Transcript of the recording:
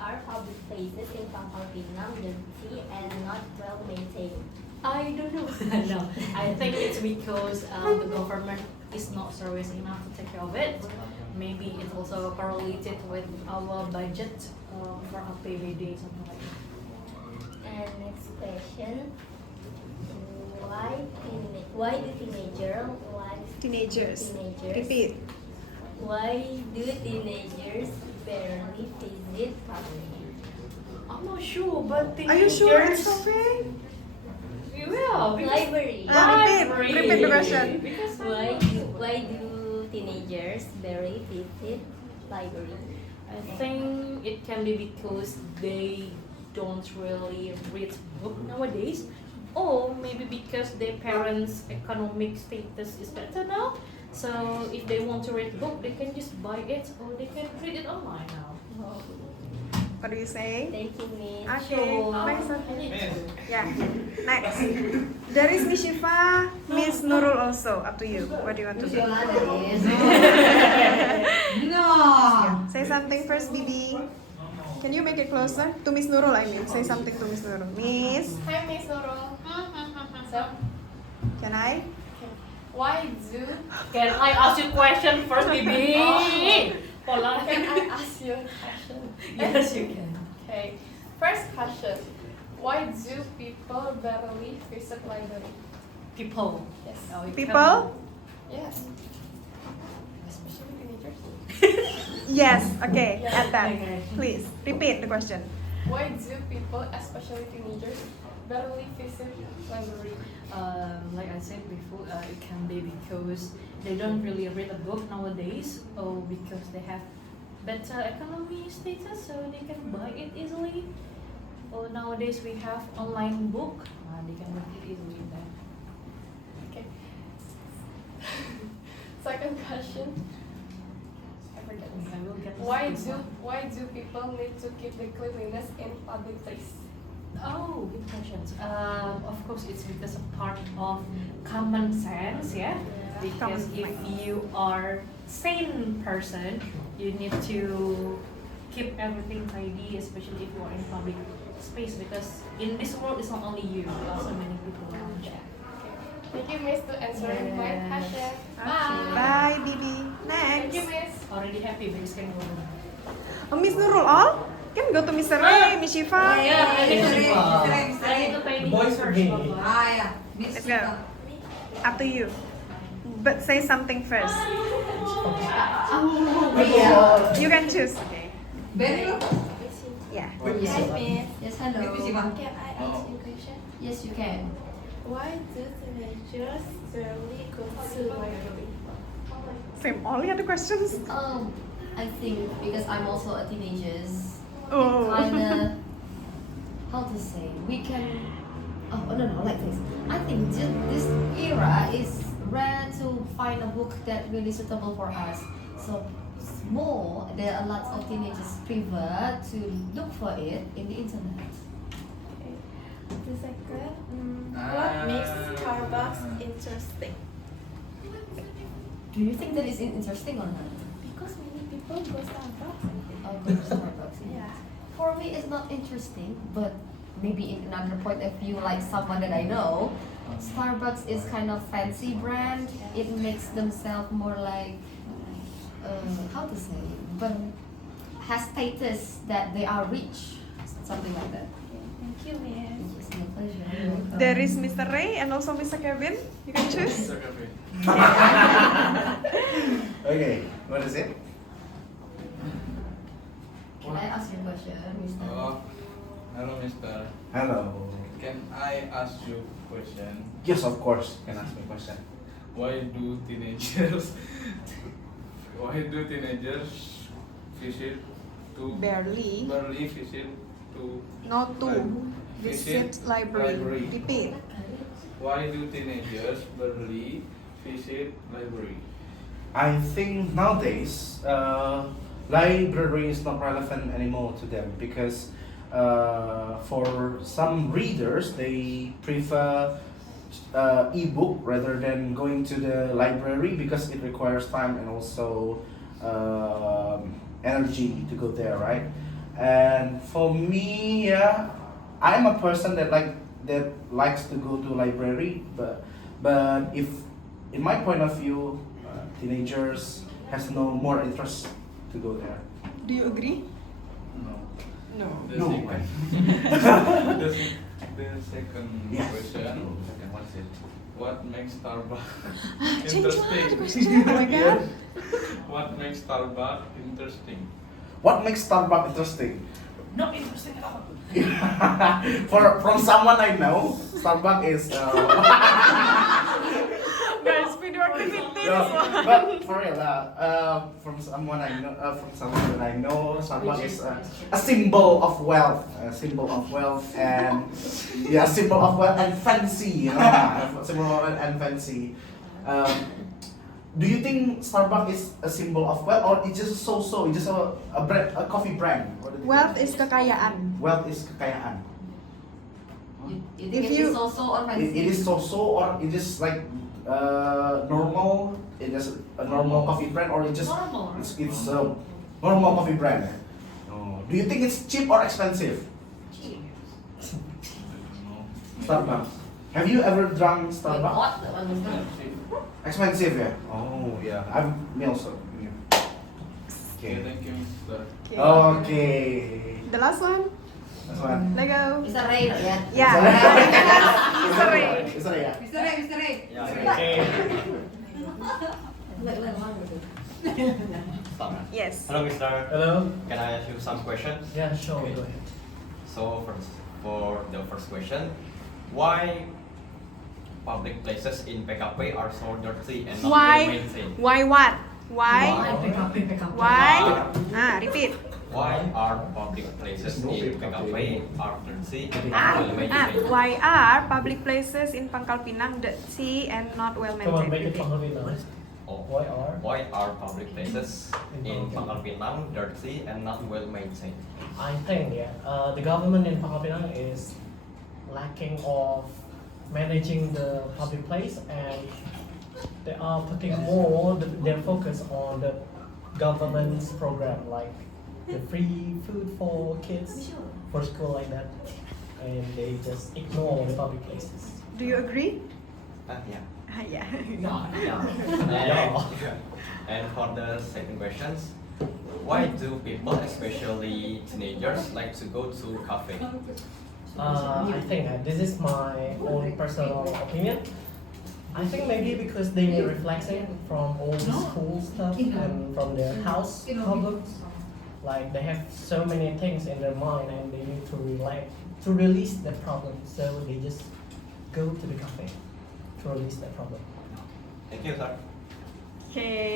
are public places in Pangkal Pinang dirty and not well maintained? I don't know. No, I think it's because the government is not serious enough to take care of it. Maybe it's also correlated with our budget for APBD, something like that. And next question. Why do Teenagers. teenagers Repeat. why do teenagers barely visit public? I'm not sure, but Are you sure it's teenagers- okay? Yeah, because- Library. Repeat the question. Because Why do teenagers barely visit library? I think it can be because they don't really read book nowadays, or maybe because their parents' economic status is better now. So if they want to read book, they can just buy it, or they can read it online now. What do you say? Thank you, Miss. Okay, Sure. nice of you. Yeah. Next. There is Miss Shifa, Miss Nurul also. Up to you. What do you want to say? No. Say something first, Bibi. Can you make it closer to Miss Nurul? I mean, say something to Miss Nurul. Miss, Hi, Miss Nurul. So, can I? why do? Can I ask you question first, baby? Pola. Can I ask you a question? Yes, you can. Okay. First question. Why do people barely visit library? People. Yes. Oh, it People? Yes. Especially teenagers. Yes. Okay. Yeah. Add that. Okay. Please repeat the question. Why do people, especially teenagers, barely visit library? Like I said before, it can be because they don't really read a book nowadays, or because they have better economy status, so they can buy it easily. Or nowadays we have online book, they can read it easily then. Okay. Second question. I forget. I will get this Why do people need to keep the cleanliness in public place? Oh, good questions. Of course, it's because a part of common sense, yeah. Because Common if you are sane person, you need to keep everything tidy, especially if you are in public space. Because in this world, it's not only you, there are also many people around you. Thank you, Miss, to answering my Yes. question. Okay. Bye. Bye, Bibi. Thank you, Next. Miss. Already happy, because can go. Oh, Miss Nurul. Oh, can go to Mr. Ray, Miss Shifa. Yeah, I need to Mister Ray, I Mister Ray, need Mister to Ray. pay the Boys search okay. number. Yeah. Miss Let's go. Up to you. But say something first. You can choose. Okay. Very good. Yeah. Hi, Miss. Yes, hello. Miss Shiva. Can I ask you a question? Yes, you can. Why do teenagers barely go to library? Same. All the other questions. I think because I'm also a teenager, Oh. kinda how to say we can. Oh no, like this. I think this era is rare to find a book that really suitable for us. So there are lots of teenagers prefer to look for it in the internet. The second, what makes Starbucks interesting? Do you think that is interesting or not? Because many people go Starbucks. I think. Oh, go to Starbucks. Yeah. For me, it's not interesting, but maybe in another point of view, like someone that I know, Starbucks is kind of fancy brand. It makes themselves more like, how to say, but has status that they are rich, something like that. Thank you, Miss. It's my pleasure. There is Mr. Ray and also Mr. Kevin. You can choose. Okay, what is it? Can I ask you a question, Mr. Hello, Mister. Hello. Can I ask you a question? Yes, of course. Can ask me a question. Why do teenagers visit to Barely. barely visit to Not to visit library. library. Repeat. Why do teenagers barely visit library? I think nowadays, library is not relevant anymore to them because for some readers, they prefer ebook rather than going to the library because it requires time and also energy to go there, right? And for me, yeah, I'm a person that likes to go to library, but if in my point of view, teenagers has no more interest to go there. Do you agree? No. No. The No second, way. the second Yes. question. What makes Starbucks Change one interesting? question. Oh my god. What makes Starbucks interesting? What makes Starbucks interesting? Not interesting at all. From someone I know, Starbucks is. Guys, video activity No, this one. but for real, from someone I know, Starbucks is a symbol of wealth, and yeah, symbol of wealth and fancy, symbol of wealth and fancy. Do you think Starbucks is a symbol of wealth, or it's just so-so? It's just a brand, a coffee brand? What do you Wealth think? is kekayaan. Wealth is kekayaan. You If think you- it's so or fancy? It is so-so, or it is like normal? It is a normal coffee brand, or it just Normal. it's a normal coffee brand? Oh. Do you think it's cheap or expensive? Starbucks. Have you ever drunk Starbucks? What? That one was good. Expensive, yeah. Oh yeah, I'm me also. Okay, Okay. thank you, Mr. Okay. The last one. That's one. Lego. It's a rain, yeah. Yeah. It's a ray. Is that yeah? Mr. Ray, Mr. Ray. Yes. Hello, Mr. Hello. Can I ask you some questions? Yeah, sure. Go ahead. So, for the first question, why public places in PKP are so dirty and not Why? well maintained? Why what? Why? Why? Repeat. Why are public places in PKP are dirty and not well maintained? Why are public places in Pangkal Pinang dirty and not well Come on, make it maintained? from now. Oh, Why are? why are public places in Pangkal Pinang dirty and not well maintained? I think the government in Pangkal Pinang is lacking of managing the public place, and they are putting more their focus on the government's program, like the free food for kids for school like that, and they just ignore the public places. Do you agree? Yeah. Yeah. And for the second questions, why do people, especially teenagers, like to go to cafe? I think this is my own personal opinion. I think maybe because they need relaxing from all the school stuff and from their house problems. Like they have so many things in their mind and they need to relax, to release the problem. So they just go to the cafe to release that problem. Thank you, sir. Okay.